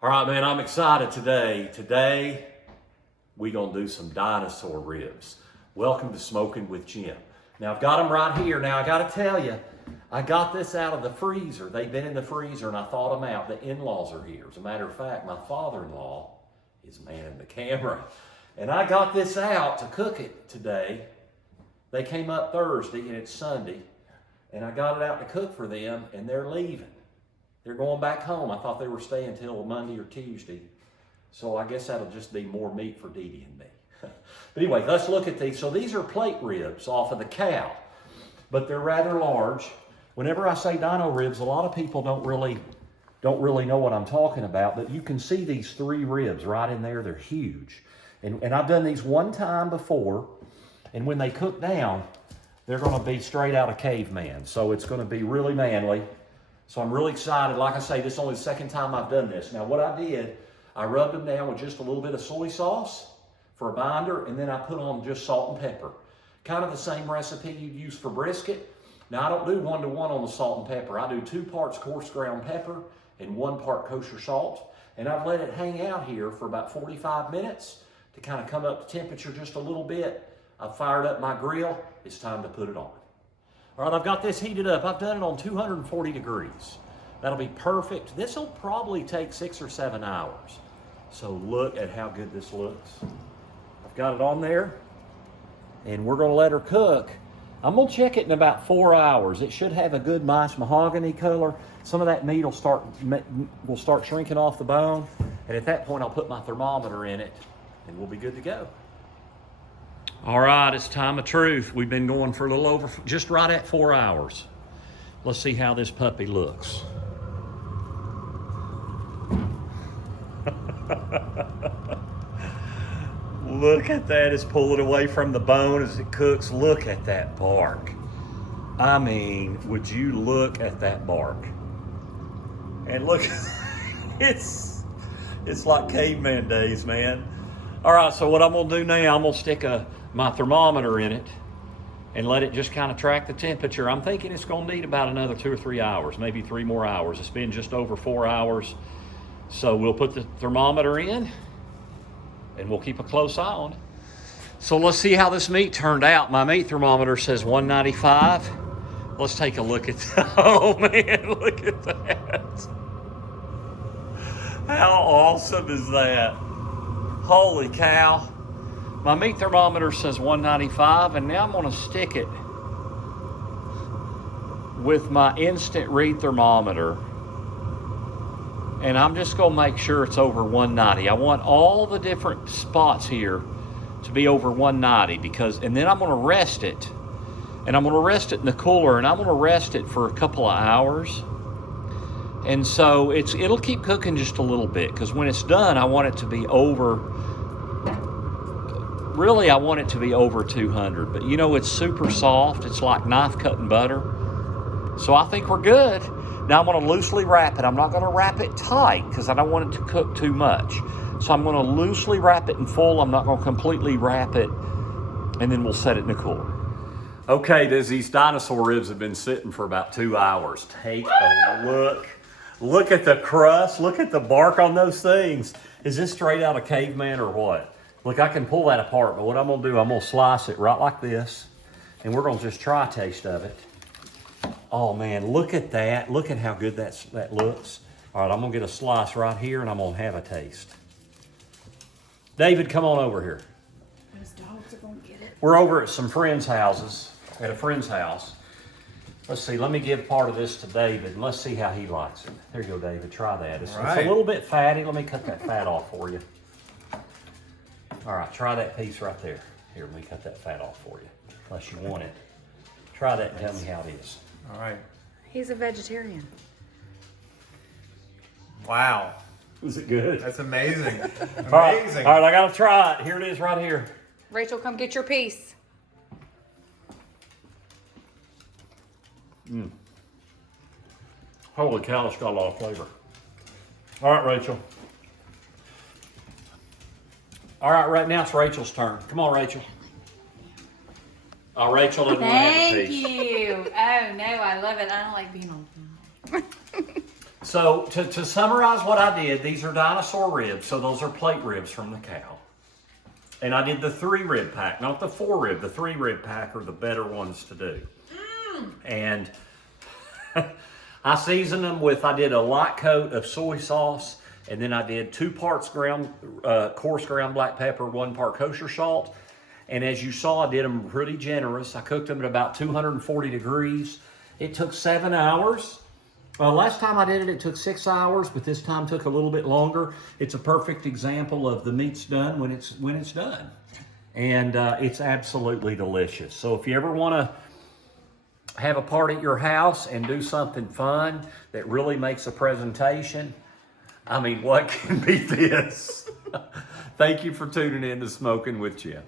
All right, man, I'm excited today. Today, we're going to do some dinosaur ribs. Welcome to Smoking with Jim. Now, I've got them right here. Now, I got to tell you, I got this out of the freezer. They've been in the freezer, and I thawed them out. The in-laws are here. As a matter of fact, my father-in-law is manning the camera. And I got this out to cook it today. They came up Thursday, and it's Sunday. And I got it out to cook for them, and they're leaving. They're going back home. I thought they were staying till Monday or Tuesday. So I guess that'll just be more meat for Dee Dee and me. But anyway, let's look at these. So these are plate ribs off of the cow, but they're rather large. Whenever I say dino ribs, a lot of people don't really know what I'm talking about, but you can see these 3 ribs right in there. They're huge. And I've done these one time before, and when they cook down, they're going to be straight out of caveman. So it's going to be really manly. So I'm really excited. Like I say, this is only the second time I've done this. Now what I did, I rubbed them down with just a little bit of soy sauce for a binder, and then I put on just salt and pepper. Kind of the same recipe you'd use for brisket. Now I don't do 1-to-1 on the salt and pepper. I do 2 parts coarse ground pepper and 1 part kosher salt. And I've let it hang out here for about 45 minutes to kind of come up to temperature just a little bit. I've fired up my grill. It's time to put it on. All right, I've got this heated up. I've done it on 240 degrees. That'll be perfect. This will probably take 6 or 7 hours. So look at how good this looks. I've got it on there, and we're gonna let her cook. I'm gonna check it in about 4 hours. It should have a good, nice mahogany color. Some of that meat will start shrinking off the bone, and at that point, I'll put my thermometer in it, and we'll be good to go. All right, it's time of truth. We've been going for a little over, just right at 4 hours. Let's see how this puppy looks. Look at that. It's pulling away from the bone as it cooks. Look at that bark. I mean, would you look at that bark? And look, it's like caveman days, man. All right, so what I'm gonna do now, I'm gonna stick my thermometer in it and let it just kind of track the temperature. I'm thinking it's gonna need about another 2 or 3 hours, maybe 3 more hours. It's been just over 4 hours. So we'll put the thermometer in and we'll keep a close eye on it. So let's see how this meat turned out. My meat thermometer says 195. Let's take a look at that. Oh man, look at that. How awesome is that? Holy cow. My meat thermometer says 195, and now I'm gonna stick it with my instant read thermometer. And I'm just gonna make sure it's over 190. I want all the different spots here to be over 190 and then I'm gonna rest it. And I'm gonna rest it in the cooler, and I'm gonna rest it for a couple of hours. And so it'll keep cooking just a little bit, because when it's done, I want it to be over, really I want it to be over 200. But you know, it's super soft. It's like knife cutting butter. So I think we're good. Now I'm gonna loosely wrap it. I'm not gonna wrap it tight because I don't want it to cook too much. So I'm gonna loosely wrap it in full. I'm not gonna completely wrap it, and then we'll set it in the cooler. Okay, these dinosaur ribs have been sitting for about 2 hours. Take a look. Look at the crust. Look at the bark on those things. Is this straight out of caveman or what? Look, I can pull that apart, but what I'm gonna do, I'm gonna slice it right like this, and we're gonna just try a taste of it. Oh man, look at that. Look at how good that looks. All right, I'm gonna get a slice right here, and I'm gonna have a taste. David, come on over here. Those dogs are gonna get it. We're over at some friends' houses, at a friend's house. Let's see, let me give part of this to David, and let's see how he likes it. There you go, David, try that. It's a little bit fatty. Let me cut that fat off for you. All right, try that piece right there. Here, let me cut that fat off for you, unless you want it. Try that and tell me how it is. All right. He's a vegetarian. Wow. Is it good? That's amazing. All right, I gotta try it. Here it is right here. Rachel, come get your piece. Holy cow, it's got a lot of flavor. All right, Rachel. All right, right now it's Rachel's turn. Come on, Rachel. Oh, Rachel didn't want to have a Thank piece. you. Oh, no, I love it. I don't like being on camera. So to summarize what I did, these are dinosaur ribs. So those are plate ribs from the cow. And I did the 3 rib pack, not the 4 rib. The 3 rib pack are the better ones to do. And I seasoned them with, I did a light coat of soy sauce, and then I did 2 parts coarse ground black pepper, 1 part kosher salt. And as you saw, I did them pretty generous. I cooked them at about 240 degrees. It took 7 hours. Last time I did it, it took 6 hours, but this time took a little bit longer. It's a perfect example of the meat's done when it's done. And it's absolutely delicious. So if you ever want to have a party at your house and do something fun that really makes a presentation, I mean, what can beat this? Thank you for tuning in to Smoking with Jim.